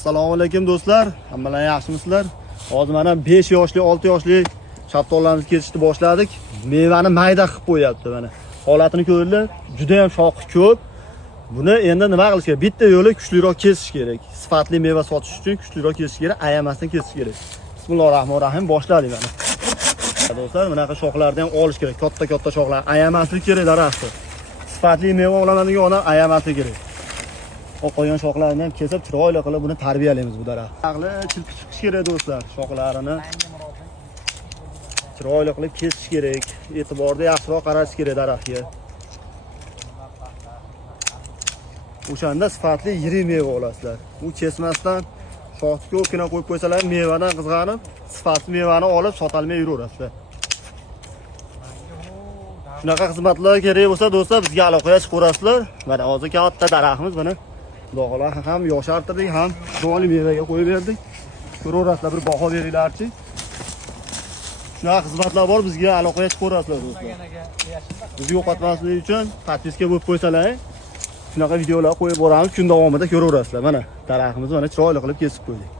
Assalomu alaykum do'stlar. Hammalar yaxshimisizlar? Hozir mana 5 yoshli, 6 yoshli shaftollarimizni kesishni boshladik. Mevani mayda qilib qo'yapti mana. Holatini ko'ringlar, juda ham shoxi ko'p. Buni endi nima qilish kerak? Bitta yo'li kuchliroq kesish kerak. Sifatli meva sotish uchun kuchliroq kesish kerak, ayamasdan kesish kerak. Bismillahirrohmanirrohim, boshladik mana. Do'stlar, bunaqa shoxlardan ham olish kerak. Katta shoxlar ayamaslik kerak daraxtni. Sifatli meva olinadigan odam ayamaslik kerak. Qolgan shoxlarni ham kesib, chiroyli qilib buni tarbiyalaymiz bu daraxt. Aqli chilpi chiqish kerak do'stlar, shoxlarini chiroyli qilib kesish kerak. E'tiborda yaxshiroq qarash kerak daraxtga. O'shanda sifatli yirik meva olasizlar. U kesmasdan shoxni ko'pgina qo'yib qo'ysalar, mevadan qizg'anib, sifatli mevani olib sotalmay yuraverasizlar. Shunaqa xizmatlar kerak bo'lsa do'stlar, bizga aloqaga chiqaverasizlar. Mana hozir katta daraxtimiz mana. Xudolar ham yoshartirdik, ham chiroyli mevaga qo'yib berdik. Ko'raverasizlar, bir baho beringlarchi. Shunaqa xizmatlar bor, bizga aloqaga chiqaverasizlar do'stlar. Bizni yo'qotmaslik uchun podpiska bo'lib qo'ysalar, shunaqa videolar qo'yib boramiz, kun davomida ko'raverasizlar. Mana daraxtimizni mana chiroyli qilib kesib qo'ydik.